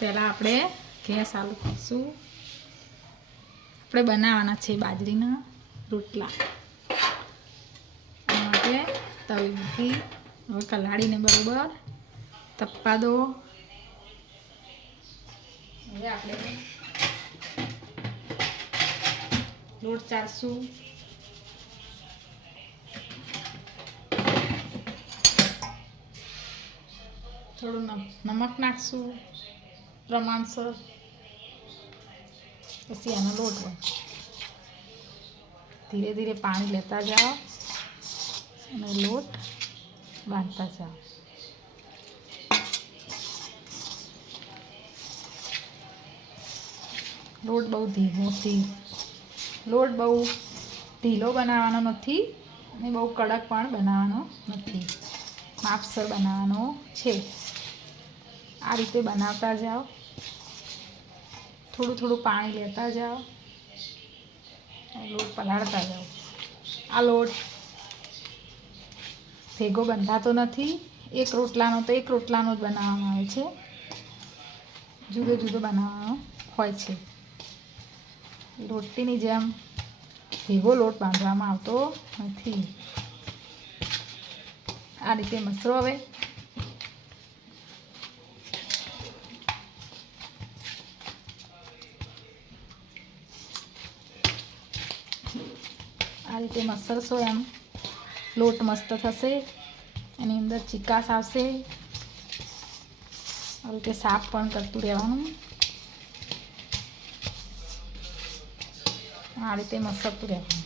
પહેલાં આપણે ગેસ ચાલુ કરીશું. આપણે બનાવવાના છે બાજરીના રોટલા. આ માટે તવી મૂકી હવે કલાડીને બરોબર તપવા દો. હવે આપણે લોટ ચારશું. થોડું નમક નાખશું પ્રમાણસર. પછી આનો લોટ ધીરે ધીરે પાણી લેતા જાઓ અને લોટ બાંધતા જાઓ. લોટ બહુ ઢીલો બનાવવાનો નથી અને બહુ કડક પણ બનાવવાનો નથી. માપસર બનાવવાનો છે. આ રીતે બનાવતા જાઓ. થોડું થોડું પાણી લેતા જાઓ. લોટ પલાળતા જાઓ. આ લોટ ભેગો બંધાતો નથી. એક રોટલાનો તો એક રોટલાનો જ બનાવવામાં આવે છે. જુદો જુદો બનાવવાનો હોય છે. રોટલીની જેમ ભેગો લોટ બાંધવામાં આવતો નથી. આ રીતે મસરો હવે આ રીતે મસરશો એમ લોટ મસ્ત થશે. એની અંદર ચીકાશ આવશે. આ રીતે સાફ પણ કરતું રહેવાનું. આ રીતે મસરતું રહેવાનું.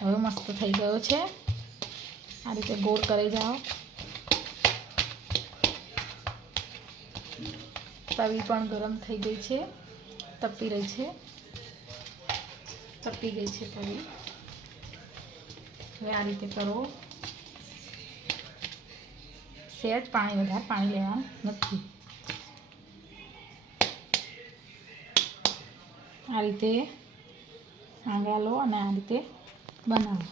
હવે મસ્ત થઈ ગયો છે. આ રીતે ગોળ કરી જાઓ. તવી પણ ગરમ થઈ ગઈ છે. તપી ગઈ છે તવી. હવે આ રીતે કરો. સહેજ વધારે પાણી લેવાનું નથી. આ રીતે આંગળા લો અને આ રીતે બનાવો.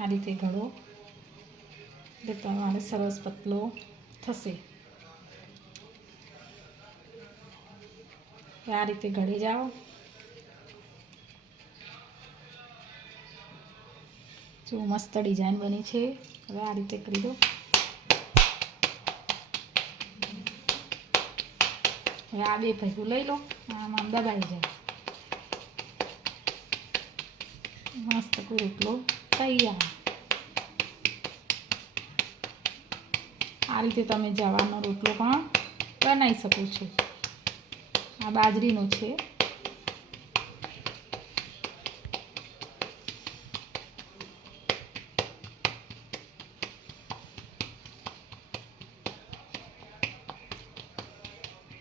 આ રીતે ઘડો એટલે તમારે સરસ પતલો થશે. આ રીતે ઘડી જાઓ. જો મસ્ત ડિઝાઇન બની છે. હવે આ રીતે કરી દો. હવે આ બે ભેગું લઈ લો. આમાં દબાઈ જાય. મસ્ત રોટલો તૈયાર. આ રીતે તમે જવારનો રોટલો પણ બનાવી શકો છો. આ બાજરીનો છે.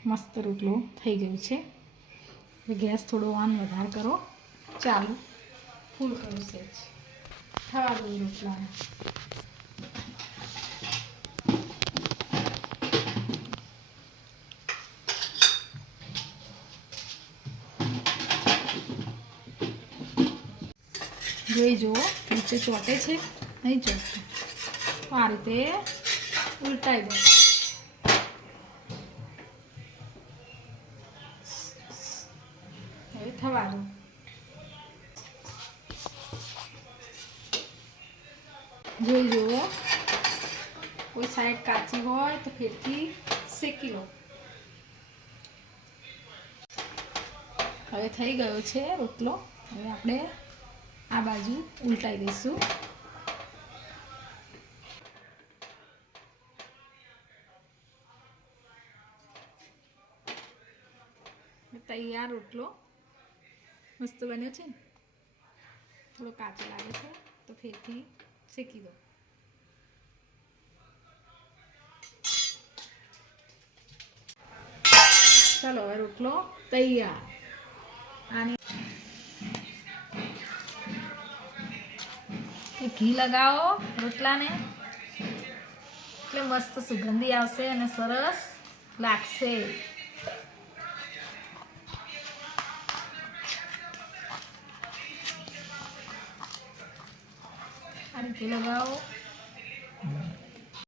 મસ્ત રોટલો થઈ ગયો છે. ગેસ થોડો ઓન વધારે કરો. ચાલુ ફૂલ કરો સહેજ. થવા દો રોટલા. જોઈ જુઓ નીચે ચોટે છે નહીં ચોટતું. આ રીતે ઉલટાઈ દો. હવે થવા દો. જોઈ જુઓ કોઈ સાઈડ કાચી હોય તો ફેરથી શેકી લો. હવે થઈ ગયો છે રોટલો. હવે આપણે આ બાજુ ઉલટાઈ દઈશું. તૈયાર રોટલો મસ્ત બન્યો છે ને. થોડો કાચો લાગે છે તો ફેરથી શેકી દો. ચાલો હવે રોટલો તૈયાર. આને ઘી લગાવો રોટલાને એટલે મસ્ત સુગંધી આવશે અને સરસ લાગશે. આ રીતે લગાવો.